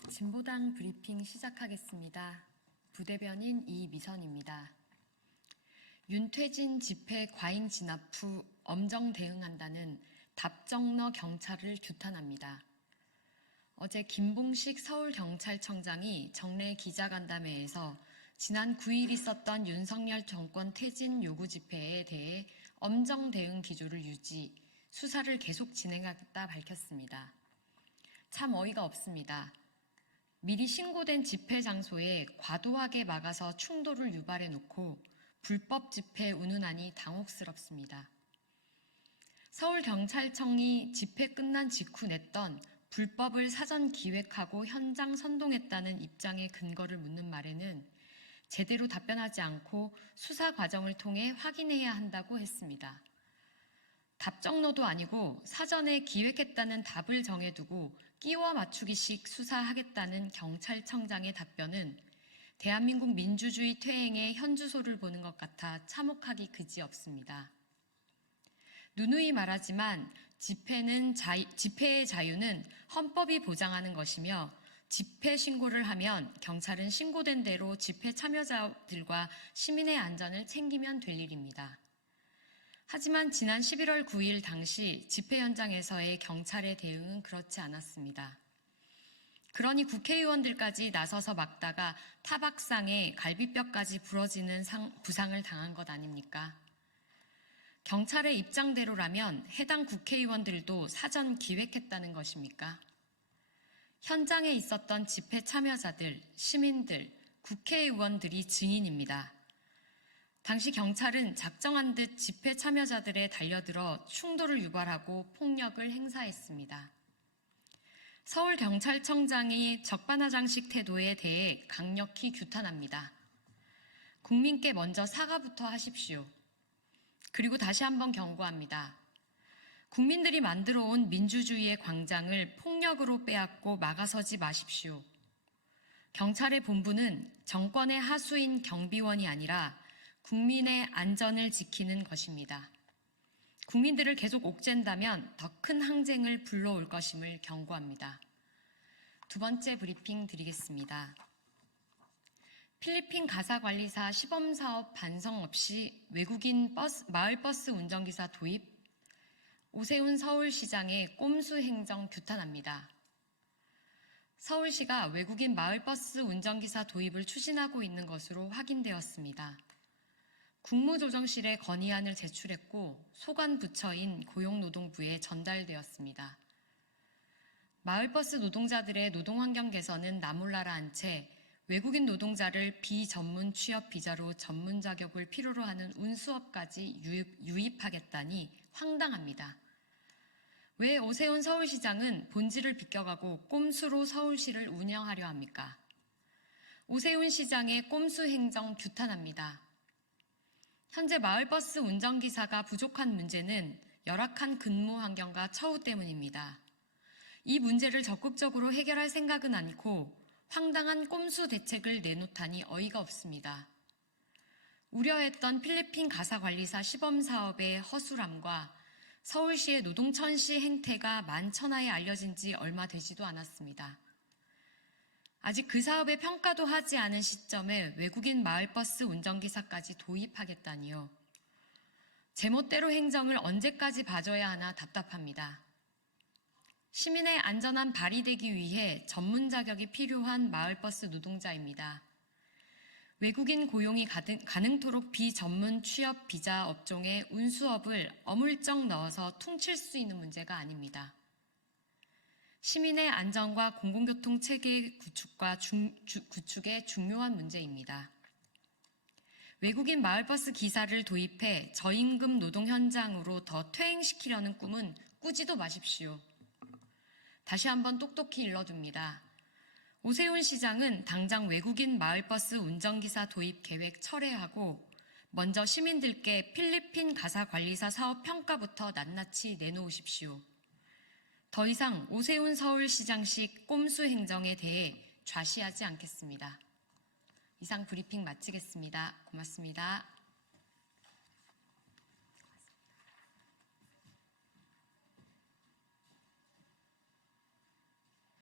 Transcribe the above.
네, 진보당 브리핑 시작하겠습니다. 부대변인 이미선입니다. 윤퇴진 집회 과잉 진압 후 엄정 대응한다는 답정너 경찰을 규탄합니다. 어제 김봉식 서울경찰청장이 정례 기자간담회에서 지난 9일 있었던 윤석열 정권 퇴진 요구 집회에 대해 엄정 대응 기조를 유지, 수사를 계속 진행하겠다 밝혔습니다. 참 어이가 없습니다. 미리 신고된 집회 장소에 과도하게 막아서 충돌을 유발해 놓고 불법 집회 운운하니 당혹스럽습니다. 서울경찰청이 집회 끝난 직후 냈던 불법을 사전 기획하고 현장 선동했다는 입장의 근거를 묻는 말에는 제대로 답변하지 않고 수사 과정을 통해 확인해야 한다고 했습니다. 답정너도 아니고 사전에 기획했다는 답을 정해두고 끼워 맞추기식 수사하겠다는 경찰청장의 답변은 대한민국 민주주의 퇴행의 현주소를 보는 것 같아 참혹하기 그지없습니다. 누누이 말하지만 집회의 자유는 헌법이 보장하는 것이며 집회 신고를 하면 경찰은 신고된 대로 집회 참여자들과 시민의 안전을 챙기면 될 일입니다. 하지만 지난 11월 9일 당시 집회 현장에서의 경찰의 대응은 그렇지 않았습니다. 그러니 국회의원들까지 나서서 막다가 타박상에 갈비뼈까지 부러지는 부상을 당한 것 아닙니까? 경찰의 입장대로라면 해당 국회의원들도 사전 기획했다는 것입니까? 현장에 있었던 집회 참여자들, 시민들, 국회의원들이 증인입니다. 당시 경찰은 작정한 듯 집회 참여자들에 달려들어 충돌을 유발하고 폭력을 행사했습니다. 서울경찰청장이 적반하장식 태도에 대해 강력히 규탄합니다. 국민께 먼저 사과부터 하십시오. 그리고 다시 한번 경고합니다. 국민들이 만들어 온 민주주의의 광장을 폭력으로 빼앗고 막아서지 마십시오. 경찰의 본분은 정권의 하수인 경비원이 아니라 국민의 안전을 지키는 것입니다. 국민들을 계속 옥죄한다면 더 큰 항쟁을 불러올 것임을 경고합니다. 두 번째 브리핑 드리겠습니다. 필리핀 가사관리사 시범사업 반성 없이 외국인 마을버스 운전기사 도입, 오세훈 서울시장의 꼼수 행정 규탄합니다. 서울시가 외국인 마을버스 운전기사 도입을 추진하고 있는 것으로 확인되었습니다. 국무조정실에 건의안을 제출했고 소관부처인 고용노동부에 전달되었습니다. 마을버스 노동자들의 노동환경 개선은 나몰라라 한 채 외국인 노동자를 비전문 취업 비자로 전문 자격을 필요로 하는 운수업까지 유입하겠다니 황당합니다. 왜 오세훈 서울시장은 본질을 비껴가고 꼼수로 서울시를 운영하려 합니까? 오세훈 시장의 꼼수 행정 규탄합니다. 현재 마을버스 운전기사가 부족한 문제는 열악한 근무 환경과 처우 때문입니다. 이 문제를 적극적으로 해결할 생각은 않고 황당한 꼼수 대책을 내놓다니 어이가 없습니다. 우려했던 필리핀 가사관리사 시범사업의 허술함과 서울시의 노동천시 행태가 만천하에 알려진 지 얼마 되지도 않았습니다. 아직 그 사업의 평가도 하지 않은 시점에 외국인 마을버스 운전기사까지 도입하겠다니요. 제멋대로 행정을 언제까지 봐줘야 하나 답답합니다. 시민의 안전한 발휘되기 위해 전문 자격이 필요한 마을버스 노동자입니다. 외국인 고용이 가능토록 비전문 취업 비자 업종에 운수업을 어물쩍 넣어서 퉁칠 수 있는 문제가 아닙니다. 시민의 안전과 공공교통 체계 구축의 중요한 문제입니다. 외국인 마을버스 기사를 도입해 저임금 노동 현장으로 더 퇴행시키려는 꿈은 꾸지도 마십시오. 다시 한번 똑똑히 일러둡니다. 오세훈 시장은 당장 외국인 마을버스 운전기사 도입 계획 철회하고 먼저 시민들께 필리핀 가사관리사 사업 평가부터 낱낱이 내놓으십시오. 더 이상 오세훈 서울시장식 꼼수 행정에 대해 좌시하지 않겠습니다. 이상 브리핑 마치겠습니다. 고맙습니다.